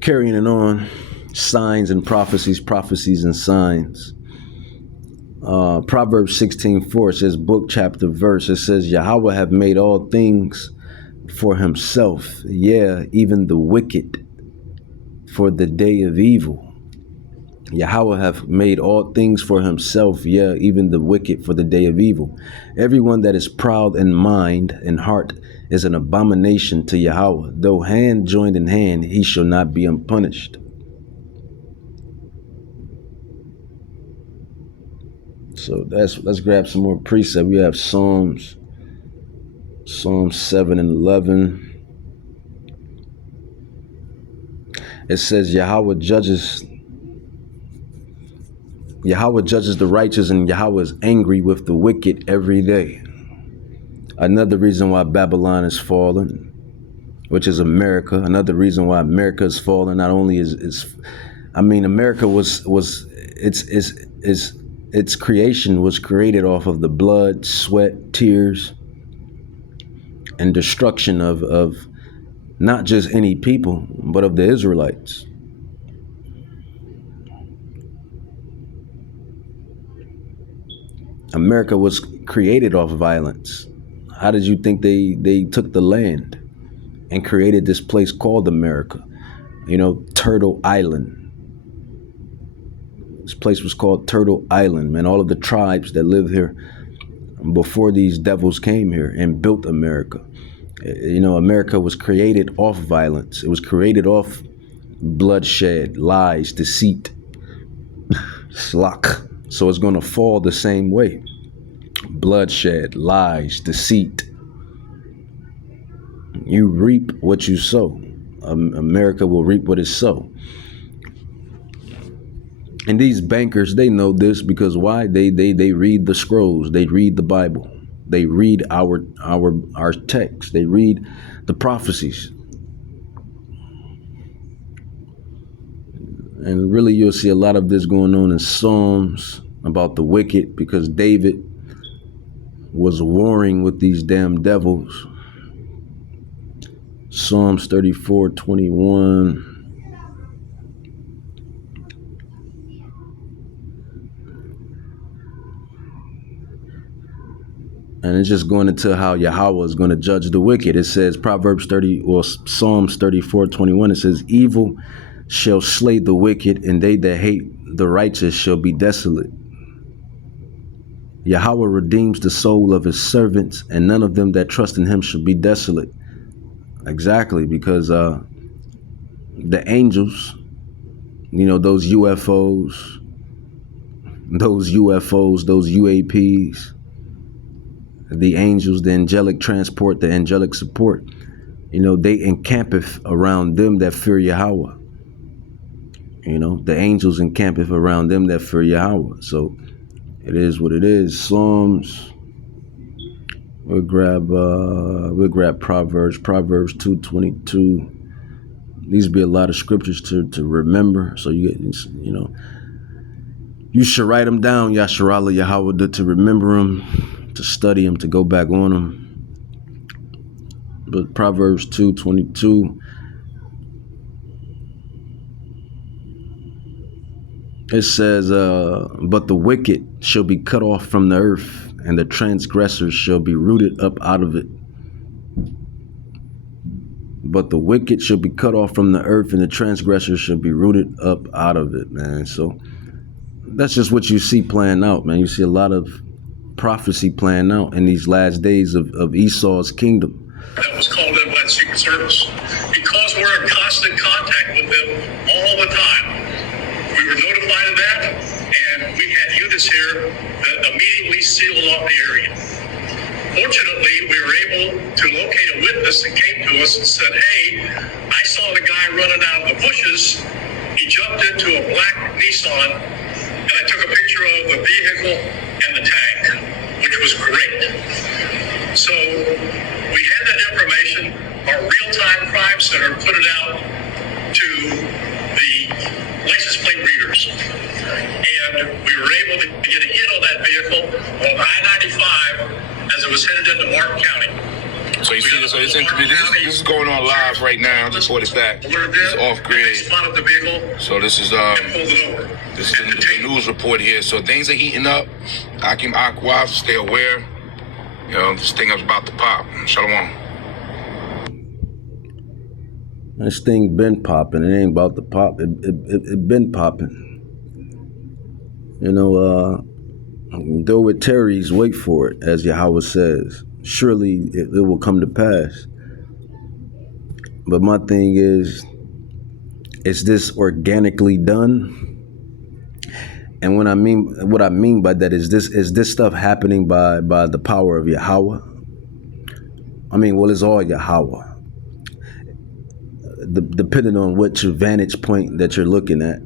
Carrying it on, signs and prophecies, prophecies and signs. Proverbs 16:4 says, book, chapter, verse. It says, Yahweh have made all things for himself, yeah, even the wicked for the day of evil. Yahweh hath made all things for himself, yeah, even the wicked for the day of evil. Everyone that is proud in mind and heart is an abomination to Yahweh. Though hand joined in hand, he shall not be unpunished. So let's grab some more precept. We have Psalms 7 and 11. It says Yahweh judges the righteous, and Yahweh is angry with the wicked every day. Another reason why Babylon is fallen, which is America. Another reason why America is fallen, not only America its creation was created off of the blood, sweat, tears, and destruction of not just any people, but of the Israelites. America was created off violence. How did you think they took the land and created this place called America? Turtle Island. This place was called Turtle Island, man. All of the tribes that lived here before these devils came here and built America. America was created off violence. It was created off bloodshed, lies, deceit, slock. So it's going to fall the same way. Bloodshed, lies, deceit. You reap what you sow. America will reap what it sow. And these bankers, they know this because why? They read the scrolls. They read the Bible. They read our text. They read the prophecies. And really, you'll see a lot of this going on in Psalms about the wicked, because David was warring with these damn devils. Psalms 34:21. And it's just going into how Yahweh is going to judge the wicked. It says Psalms 34:21. It says, evil shall slay the wicked, and they that hate the righteous shall be desolate. Yahweh redeems the soul of his servants, and none of them that trust in him shall be desolate. Exactly, because the angels, those UFOs, those UAPs, the angels, the angelic transport, the angelic support, they encampeth around them that fear Yahweh. The angels encampeth around them that fear Yahweh. So it is what it is. Psalms. We'll grab Proverbs 2:22. These would be a lot of scriptures to remember. So you should write them down, Yasharallah Yahweh, to remember them, to study them, to go back on them. But Proverbs 2:22. It says, but the wicked shall be cut off from the earth, and the transgressors shall be rooted up out of it. But the wicked shall be cut off from the earth, and the transgressors shall be rooted up out of it, man. So that's just what you see playing out, man. You see a lot of prophecy playing out in these last days of Esau's kingdom. That was called in by the Secret Service. Because we're in constant contact with them all the time. We were notified of that, and we had units here that immediately sealed off the area. Fortunately, we were able to locate a witness that came to us and said, hey, I saw the guy running out of the bushes. He jumped into a black Nissan, and I took a picture of the vehicle and the tag, which was great. So we had that information. Our real-time crime center put it out to the license plate readers. And we were able to get a hit on that vehicle on I-95 as it was headed into Martin County. So you see this? So this is going on live right now. Just what is that? It's off grid. Spotted the vehicle. So this is And pulled it over. the news report here. So things are heating up. Akim Aqua, stay aware. You know, this thing is about to pop. Shalom. This thing been popping. It ain't about to pop. It been popping. You know, though it tarries, wait for it, as Yahweh says. Surely it will come to pass. But my thing is this organically done? And what I mean by that is this stuff happening by the power of Yahweh? I mean, well, it's all Yahweh. Depending on which vantage point that you're looking at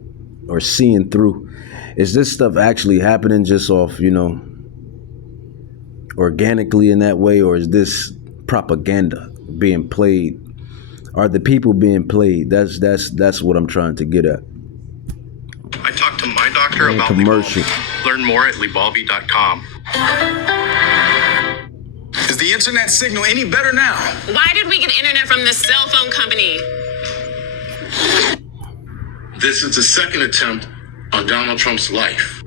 or seeing through. Is this stuff actually happening just off, you know, organically in that way, or is this propaganda being played? Are the people being played? That's what I'm trying to get at. I talked to my doctor about commercial. Lybalvi. Learn more at Lybalvi.com. Is the internet signal any better now? Why did we get internet from this cell phone company? This is the second attempt on Donald Trump's life,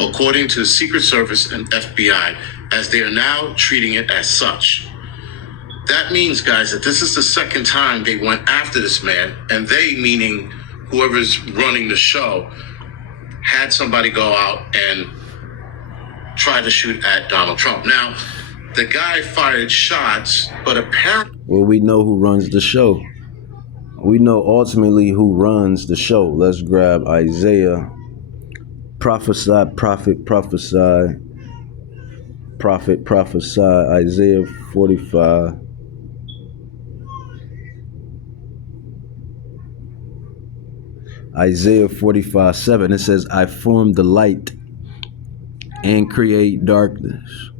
according to the Secret Service and FBI, as they are now treating it as such. That means, guys, that this is the second time they went after this man, and they, meaning whoever's running the show, had somebody go out and try to shoot at Donald Trump. Now, the guy fired shots, but apparently... Well, we know who runs the show. We know ultimately who runs the show. Let's grab Isaiah. Prophesy, prophet, prophesy. Prophet, prophesy. Isaiah 45. Isaiah 45:7. It says, I form the light and create darkness.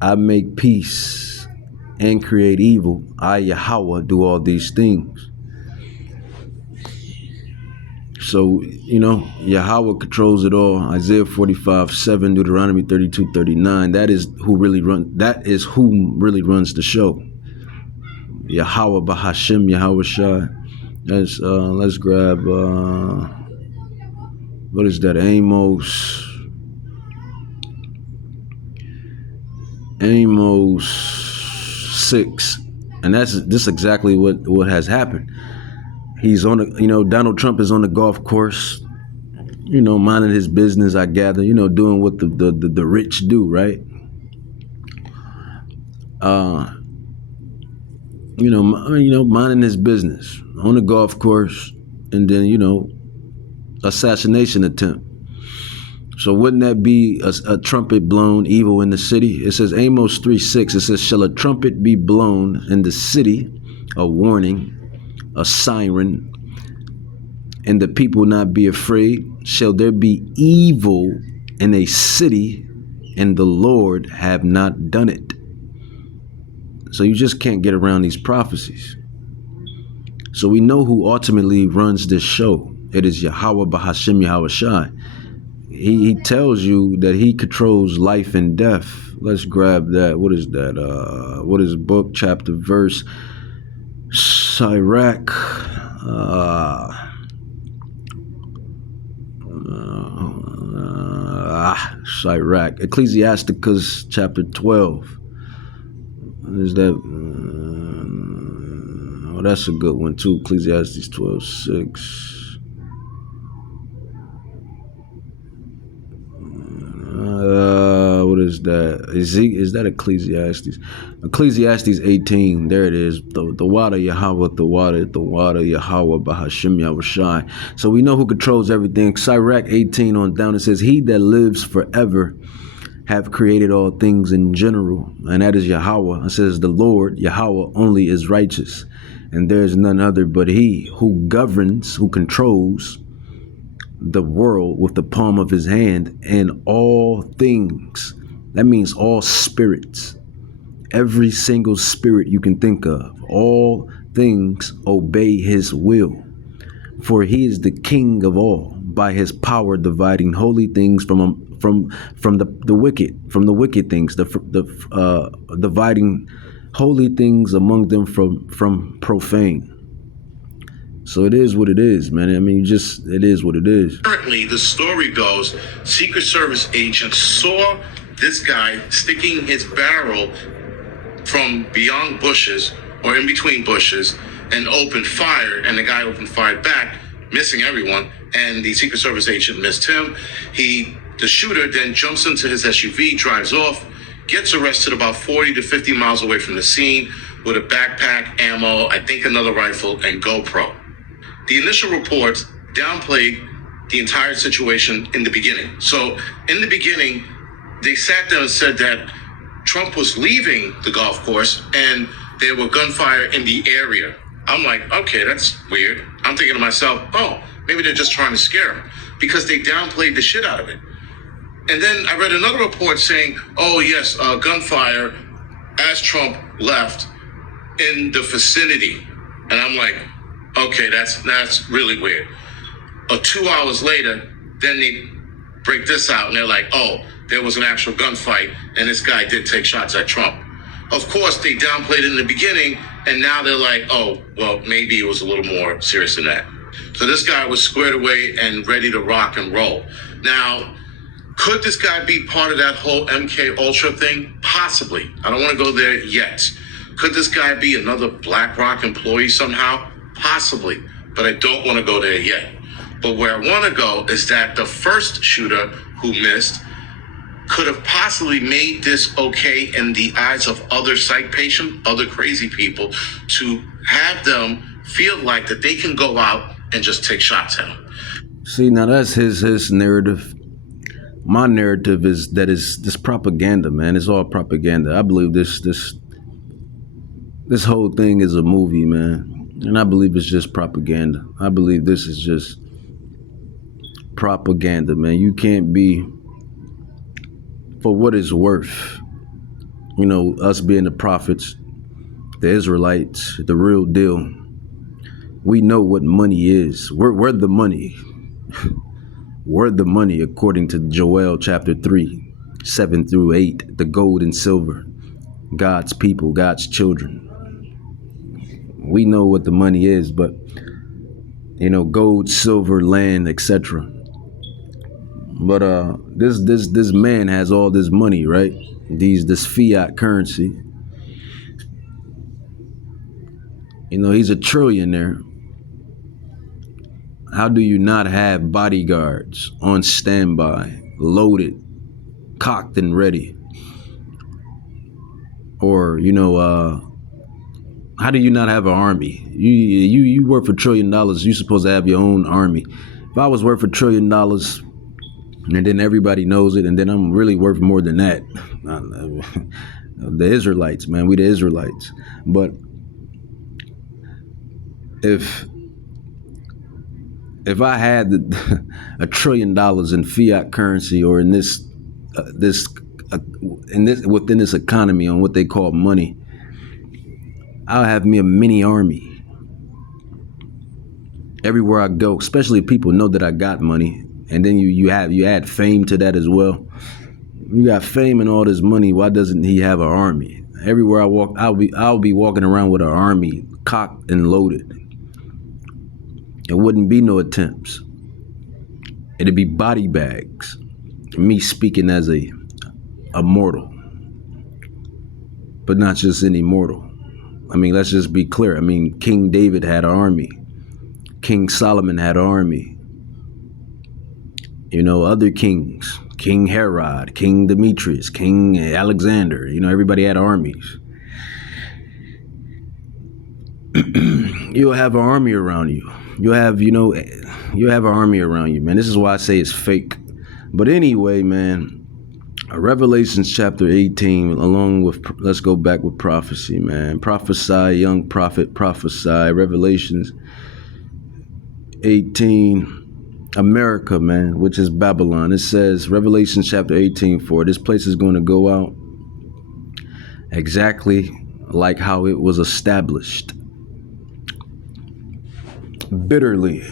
I make peace and create evil. I, Yahweh, do all these things. So, you know, Yahweh controls it all. Isaiah 45:7, Deuteronomy 32:39. That is who really runs the show. Yahweh Bahashem, Yahweh Shai. Let's grab what is that? Amos 6. And this exactly what has happened. He's on Donald Trump is on the golf course, you know, minding his business, I gather, you know, doing what the rich do, right? Minding his business on the golf course, and then, you know, assassination attempt. So wouldn't that be a trumpet blown evil in the city? It says Amos 3:6. It says, shall a trumpet be blown in the city, a warning, a siren, and the people not be afraid? Shall there be evil in a city, and the Lord have not done it? So you just can't get around these prophecies. So we know who ultimately runs this show. It is Yahweh Bahashem, Yahweh Shai. He tells you that he controls life and death. Let's grab that. What is that? What is book, chapter, verse? Sirach. Sirach. Ecclesiasticus chapter 12. What is that? That's a good one too. Ecclesiastes 12:6. What is that? Is that Ecclesiastes? Ecclesiastes 18. There it is. The water Yahweh, the water Yahweh Bahashem Yahweh Shai. So we know who controls everything. Sirach 18 on down. It says, he that lives forever have created all things in general, and that is Yahweh. It says the Lord Yahweh only is righteous, and there is none other but he who governs, who controls the world with the palm of his hand, and all things. That means all spirits, every single spirit you can think of. All things obey his will, for he is the king of all, by his power dividing holy things from the wicked things, dividing holy things among them from profane. So it is what it is, man. I mean, it is what it is. Currently, the story goes, Secret Service agents saw this guy sticking his barrel from beyond bushes or in between bushes and opened fire, and the guy opened fire back, missing everyone, and the Secret Service agent missed him. The shooter then jumps into his SUV, drives off, gets arrested about 40 to 50 miles away from the scene with a backpack, ammo, I think another rifle, and GoPro. The initial reports downplayed the entire situation in the beginning. So in the beginning, they sat down and said that Trump was leaving the golf course and there were gunfire in the area. I'm like, okay, that's weird. I'm thinking to myself, oh, maybe they're just trying to scare him, because they downplayed the shit out of it. And then I read another report saying, oh yes, gunfire as Trump left in the vicinity. And I'm like, okay, that's really weird. 2 hours later, then they break this out and they're like, oh, there was an actual gunfight and this guy did take shots at Trump. Of course, they downplayed it in the beginning, and now they're like, oh, well, maybe it was a little more serious than that. So this guy was squared away and ready to rock and roll. Now, could this guy be part of that whole MK Ultra thing? Possibly. I don't want to go there yet. Could this guy be another BlackRock employee somehow? Possibly. But I don't want to go there yet. But where I want to go is that the first shooter who missed could have possibly made this okay in the eyes of other psych patients, other crazy people, to have them feel like that they can go out and just take shots at him. See, now that's his narrative. My narrative is that it's this propaganda, man. It's all propaganda. I believe this whole thing is a movie, man. And I believe it's just propaganda. I believe this is just propaganda, man. You can't be, for what it's worth, you know, us being the prophets, the Israelites, the real deal. We know what money is. We're the money. We're the money, according to Joel chapter 3, 7 through 8, the gold and silver, God's people, God's children. We know what the money is, but, you know, gold, silver, land, etc. But this man has all this money, right? This fiat currency. You know, he's a trillionaire. How do you not have bodyguards on standby, loaded, cocked and ready? Or, you know, how do you not have an army? You work for $1 trillion. You're supposed to have your own army. If I was worth $1 trillion, and then everybody knows it, and then I'm really worth more than that. The Israelites, man, we the Israelites. But if I had $1 trillion in fiat currency, or in within this economy on what they call money, I'll have me a mini army. Everywhere I go, especially if people know that I got money, and then you add fame to that as well. You got fame and all this money. Why doesn't he have an army? Everywhere I walk, I'll be walking around with an army, cocked and loaded. It wouldn't be no attempts. It'd be body bags. Me speaking as a mortal, but not just any mortal. I mean, let's just be clear. I mean, King David had an army. King Solomon had an army. You know, other kings, King Herod, King Demetrius, King Alexander, you know, everybody had armies. You'll have an army around you. You'll have an army around you, man. This is why I say it's fake. But anyway, man, Revelations chapter 18, along with, let's go back with prophecy, man. Prophesy, young prophet, prophesy. Revelations 18, America, man, which is Babylon. It says, Revelation chapter 18, for this place is going to go out exactly like how it was established. Bitterly.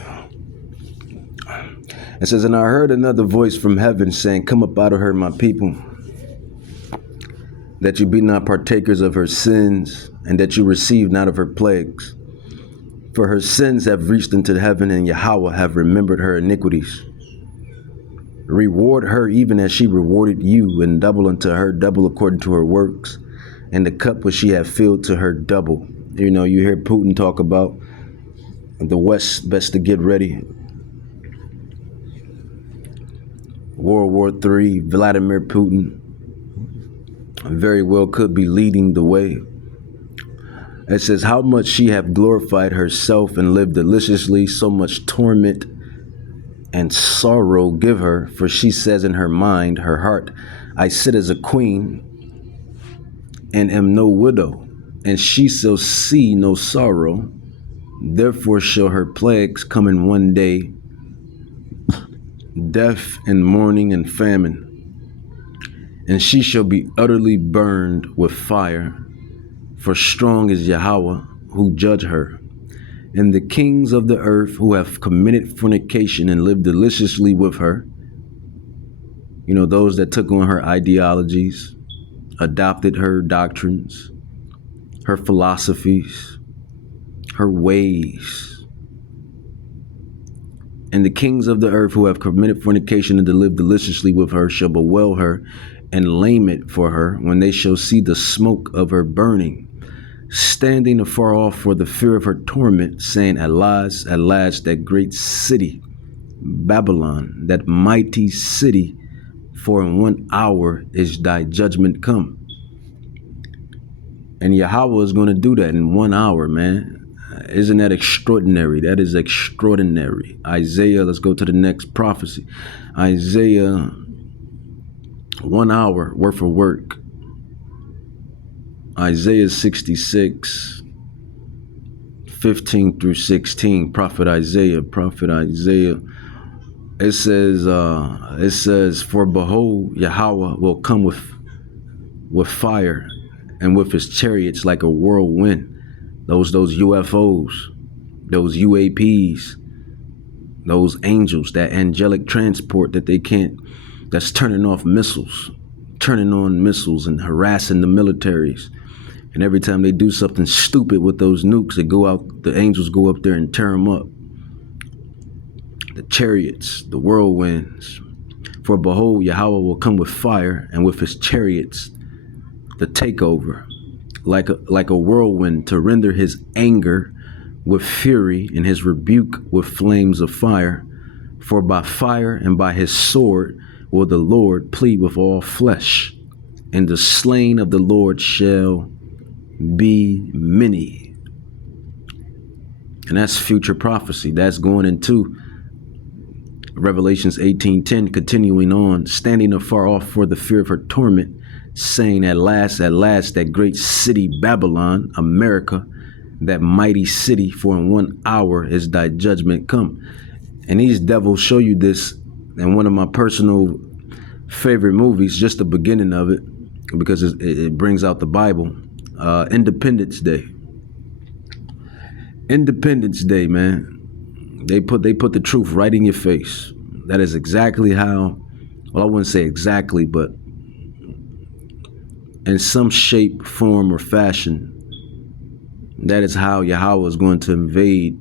It says, and I heard another voice from heaven saying, come up out of her, my people, that you be not partakers of her sins, and that you receive not of her plagues. For her sins have reached into heaven, and Yahweh have remembered her iniquities. Reward her even as she rewarded you, and double unto her double according to her works, and the cup which she hath filled to her double. You know, you hear Putin talk about the West best to get ready. World War III, Vladimir Putin very well could be leading the way. It says, how much she hath glorified herself and lived deliciously, so much torment and sorrow give her, for she says in her mind, her heart, I sit as a queen and am no widow, and she shall see no sorrow. Therefore shall her plagues come in one day, death and mourning and famine, and she shall be utterly burned with fire, for strong is Yahweh who judge her. And the kings of the earth who have committed fornication and lived deliciously with her, you know, those that took on her ideologies, adopted her doctrines, her philosophies, her ways. And the kings of the earth who have committed fornication and to live deliciously with her shall bewail her and lament for her when they shall see the smoke of her burning, standing afar off for the fear of her torment, saying, alas, alas, that great city, Babylon, that mighty city, for in 1 hour is thy judgment come. And Yahweh is going to do that in 1 hour, man. Isn't that extraordinary? That is extraordinary. Isaiah, let's go to the next prophecy. Isaiah, 1 hour worth of work. Isaiah 66, 15 through 16, Prophet Isaiah. It says, for behold, Yahweh will come with fire and with his chariots like a whirlwind. Those UFOs, those UAPs, those angels, that angelic transport that they can't, that's turning off missiles, turning on missiles and harassing the militaries. And every time they do something stupid with those nukes, they go out, the angels go up there and tear them up. The chariots, the whirlwinds. For behold, Yahweh will come with fire and with his chariots, the takeover, like a whirlwind, to render his anger with fury and his rebuke with flames of fire. For by fire and by his sword will the Lord plead with all flesh, and the slain of the Lord shall be many. And that's future prophecy. That's going into Revelations 18:10, continuing on, standing afar off for the fear of her torment, saying, at last, that great city Babylon, America, that mighty city, for in 1 hour is thy judgment come. And these devils show you this in one of my personal favorite movies, just the beginning of it, because it brings out the Bible. Independence Day. Independence Day, man. They put the truth right in your face. That is exactly how, well, I wouldn't say exactly, but in some shape, form, or fashion, that is how Yahweh is going to invade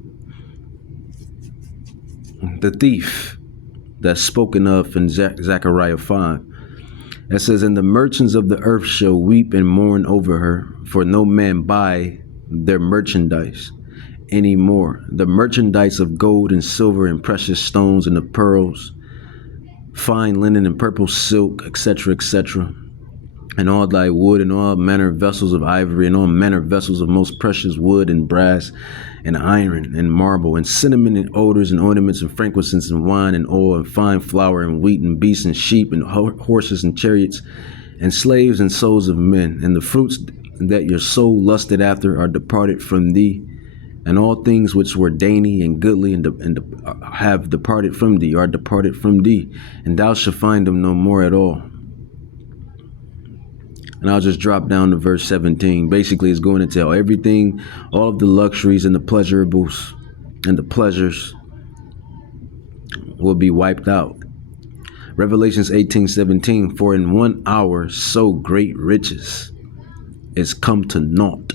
the thief that's spoken of in Zechariah 5. It says, and the merchants of the earth shall weep and mourn over her, for no man buy their merchandise anymore. The merchandise of gold and silver and precious stones and the pearls, fine linen and purple silk, etc., etc., and all thy wood and all manner of vessels of ivory and all manner of vessels of most precious wood and brass and iron and marble and cinnamon and odors and ornaments and frankincense and wine and oil and fine flour and wheat and beasts and sheep and horses and chariots and slaves and souls of men. And the fruits that your soul lusted after are departed from thee, and all things which were dainty and goodly and have departed from thee are departed from thee, and thou shalt find them no more at all. And I'll just drop down to verse 17. Basically, it's going to tell everything, all of the luxuries and the pleasurables and the pleasures will be wiped out. Revelations 18:17, for in 1 hour so great riches is come to naught.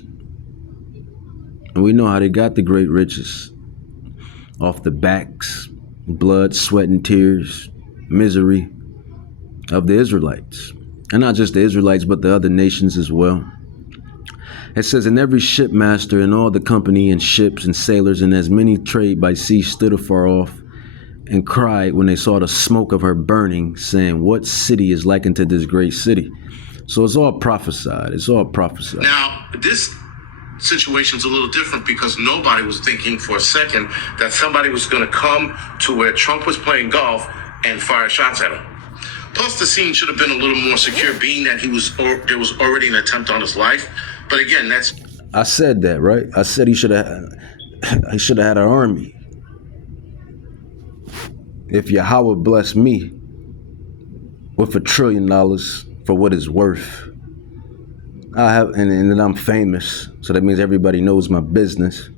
And we know how they got the great riches. Off the backs, blood, sweat, and tears, misery of the Israelites. And not just the Israelites, but the other nations as well. It says, and every shipmaster and all the company and ships and sailors and as many trade by sea stood afar off and cried when they saw the smoke of her burning, saying, what city is like unto this great city? So it's all prophesied. It's all prophesied. Now, this situation's a little different because nobody was thinking for a second that somebody was going to come to where Trump was playing golf and fire shots at him. Plus, the scene should have been a little more secure, being that there was already an attempt on his life. But again, that's... I said that, right? I said he should have had an army. If Yahweh blessed me with $1 trillion for what it's worth, I have, and then I'm famous, so that means everybody knows my business.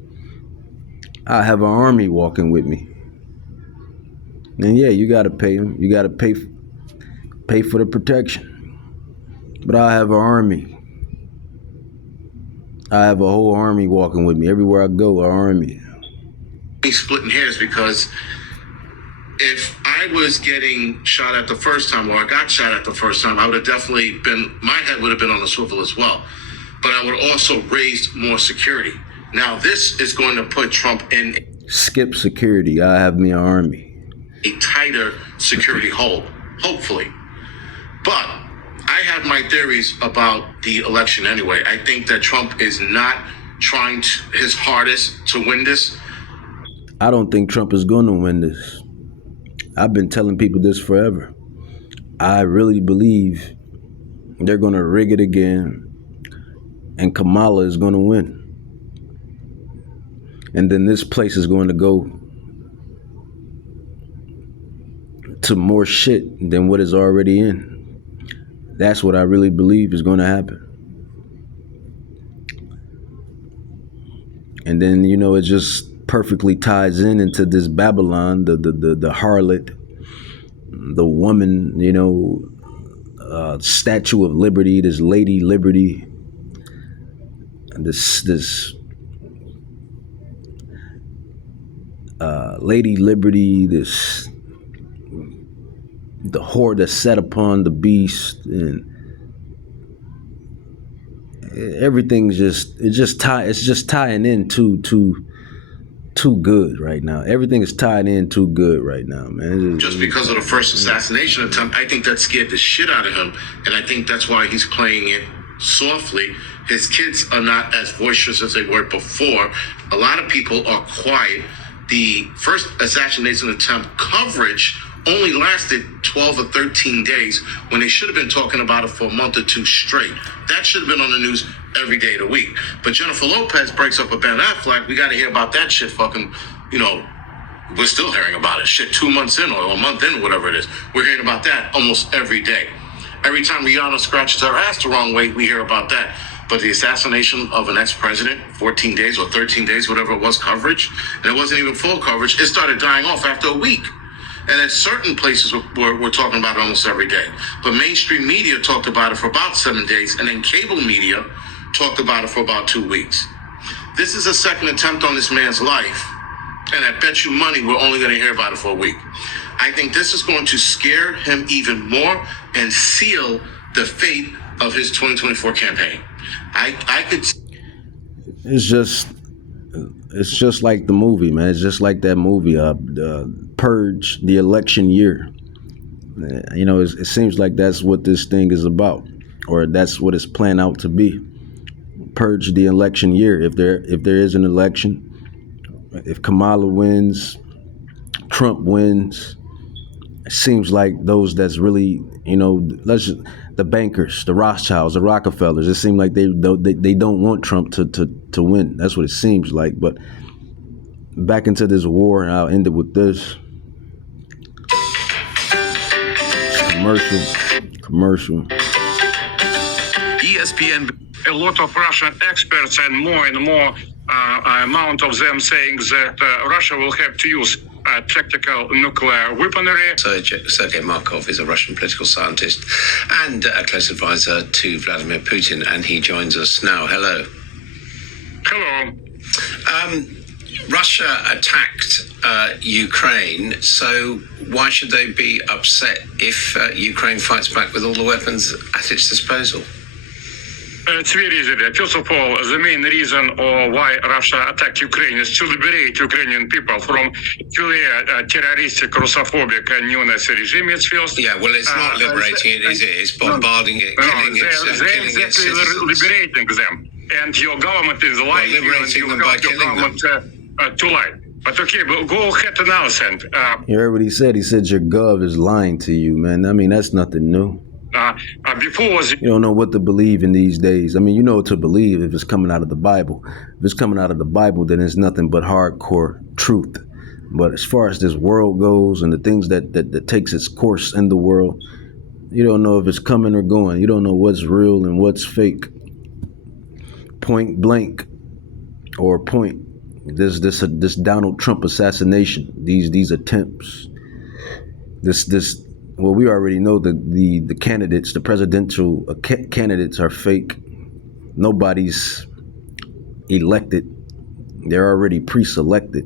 I have an army walking with me. And yeah, you gotta pay them. You gotta pay for the protection. But I have an army. I have a whole army walking with me. Everywhere I go, an army. He's splitting hairs because if I was getting shot at the first time, or I got shot at the first time, I would have definitely been, my head would have been on the swivel as well. But I would have also raised more security. Now, this is going to put Trump in... Skip security. I have me an army. A tighter security hold, hopefully. But I have my theories about the election anyway. I think that Trump is not trying his hardest to win this. I don't think Trump is going to win this. I've been telling people this forever. I really believe they're going to rig it again and Kamala is going to win. And then this place is going to go to more shit than what is already in. That's what I really believe is going to happen. And then, you know, it just perfectly ties into this Babylon, the harlot, the woman, you know, Statue of Liberty, this Lady Liberty, this Lady Liberty, the whore that's set upon the beast, and everything's it's just tying in too good right now. Everything is tied in too good right now, man. Just because of the first assassination attempt, I think that scared the shit out of him. And I think that's why he's playing it softly. His kids are not as boisterous as they were before. A lot of people are quiet. The first assassination attempt coverage only lasted 12 or 13 days when they should have been talking about it for a month or two straight. That should have been on the news every day of the week. But Jennifer Lopez breaks up with Ben Affleck. We got to hear about that shit fucking, you know, we're still hearing about it. Shit, 2 months in or a month in, whatever it is. We're hearing about that almost every day. Every time Rihanna scratches her ass the wrong way, we hear about that. But the assassination of an ex-president, 14 days or 13 days, whatever it was, coverage, and it wasn't even full coverage, it started dying off after a week. And at certain places, we're talking about it almost every day. But mainstream media talked about it for about 7 days, and then cable media talked about it for about 2 weeks. This is a second attempt on this man's life, and I bet you money we're only going to hear about it for a week. I think this is going to scare him even more and seal the fate of his 2024 campaign. I could... It's just like the movie, man. It's just like that movie, Purge, the election year. You know, it seems like that's what this thing is about, or that's what it's planned out to be. Purge the election year. If there is an election, if Kamala wins, Trump wins, it seems like those that's really, you know, the bankers, the Rothschilds, the Rockefellers, it seems like they don't want Trump to win. That's what it seems like. But back into this war, and I'll end it with this. Commercial. ESPN. A lot of Russian experts and more amount of them saying that Russia will have to use tactical nuclear weaponry. Sergei Markov is a Russian political scientist and a close advisor to Vladimir Putin, and he joins us now. Hello. Hello. Russia attacked Ukraine, so why should they be upset if Ukraine fights back with all the weapons at its disposal? It's very easy. First of all, the main reason why Russia attacked Ukraine is to liberate Ukrainian people from terroristic, Russophobic and neo-Nazi regime. It's first. Yeah, well, it's not liberating it, is it? It's bombarding it, killing its citizens. Liberating them. And your government is lying. Liberating them by killing them. To lie. But okay, but go ahead and now, send. You heard what he said? He said your gov is lying to you, man. I mean, that's nothing new. Before you don't know what to believe in these days. I mean, you know what to believe if it's coming out of the Bible. If it's coming out of the Bible, then it's nothing but hardcore truth. But as far as this world goes and the things that takes its course in the world, you don't know if it's coming or going. You don't know what's real and what's fake. Point blank or point. This Donald Trump assassination, these attempts, well, we already know that the candidates, the presidential candidates are fake. Nobody's elected. They're already pre-selected.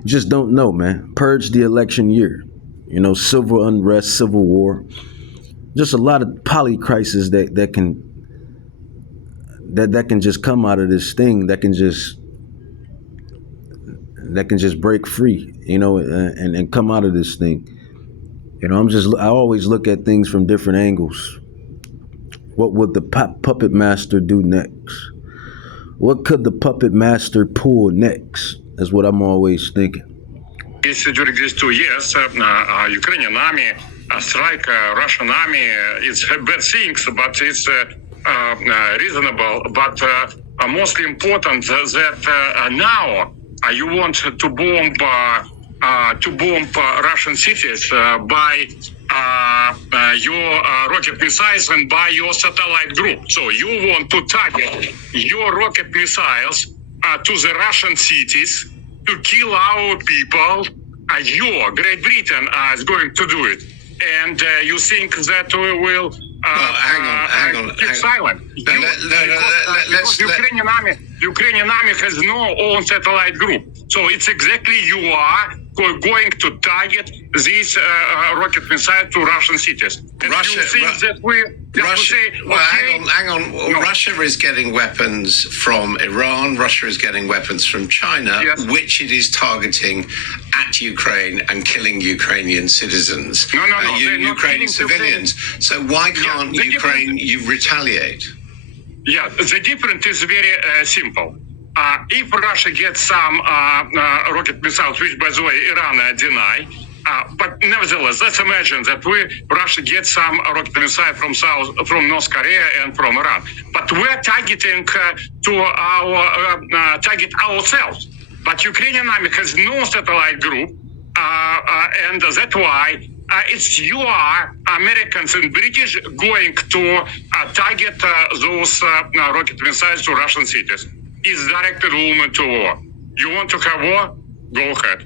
You just don't know, man. Purge the election year. You know, civil unrest, civil war. Just a lot of polycrisis that can just come out of this thing, that can just break free, you know, and come out of this thing. You know, I always look at things from different angles. What would the puppet master do next? What could the puppet master pull next? Is what I'm always thinking. During these 2 years, Ukrainian army strike Russian army. It's bad things, but it's reasonable. But mostly important that now you want to bomb Russian cities by your rocket missiles and by your satellite group. So you want to target your rocket missiles to the Russian cities to kill our people. Your Great Britain is going to do it. And you think that we will keep silent? Ukrainian army has no own satellite group. So it's exactly you are going to target these rocket missiles to Russian cities. And Russia, you think that we Russia, say, well, okay, hang on. No. Russia is getting weapons from Iran. Russia is getting weapons from China, Yes. which it is targeting at Ukraine and killing Ukrainian citizens. No, they're not Ukrainian killing civilians. So why can't the Ukraine retaliate? Yeah, the difference is very simple. If Russia gets some rocket missiles, which, by the way, Iran deny, but nevertheless, let's imagine that Russia gets some rocket missile from North Korea and from Iran. But we're targeting target ourselves. But Ukrainian army has no satellite group, and that's why it's you are Americans and British going to target those rocket missiles to Russian cities. It's directed woman to war. You want to have war? Go ahead.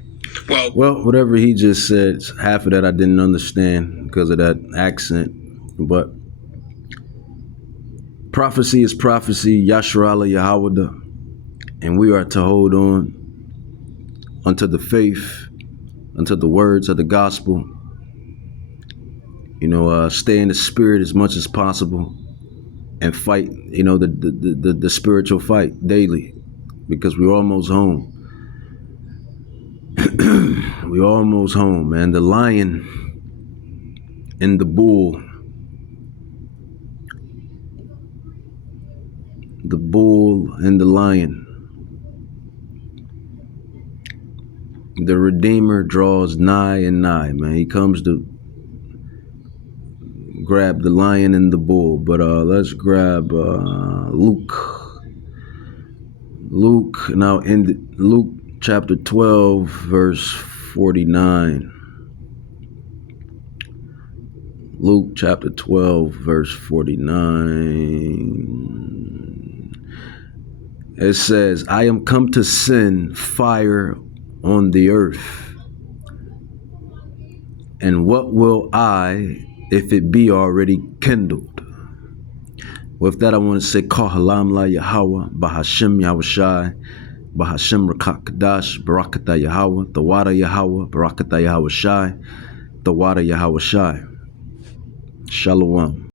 Well, whatever he just said, half of that I didn't understand because of that accent. But prophecy is prophecy, Yasharallah Yahawada, and we are to hold on unto the faith, unto the words of the gospel. You know, stay in the spirit as much as possible and fight, you know, the spiritual fight daily, because we're almost home. We're almost home, man. The lion and the bull. The bull and the lion. The Redeemer draws nigh and nigh, man. He comes to grab the lion and the bull. But let's grab Luke. Now in Luke chapter 12, verse 49. Luke chapter 12, verse 49. It says, I am come to send fire on the earth? And what will I, if it be already kindled? With that, I want to say, Kahalam La Yahweh, Bahashim Yahushai, Bahashim Rakakadash, Barakata Yahweh, Tawada Yahweh, Barakata Yahweh Shai, Tawada Yahweh Shai. Shalom.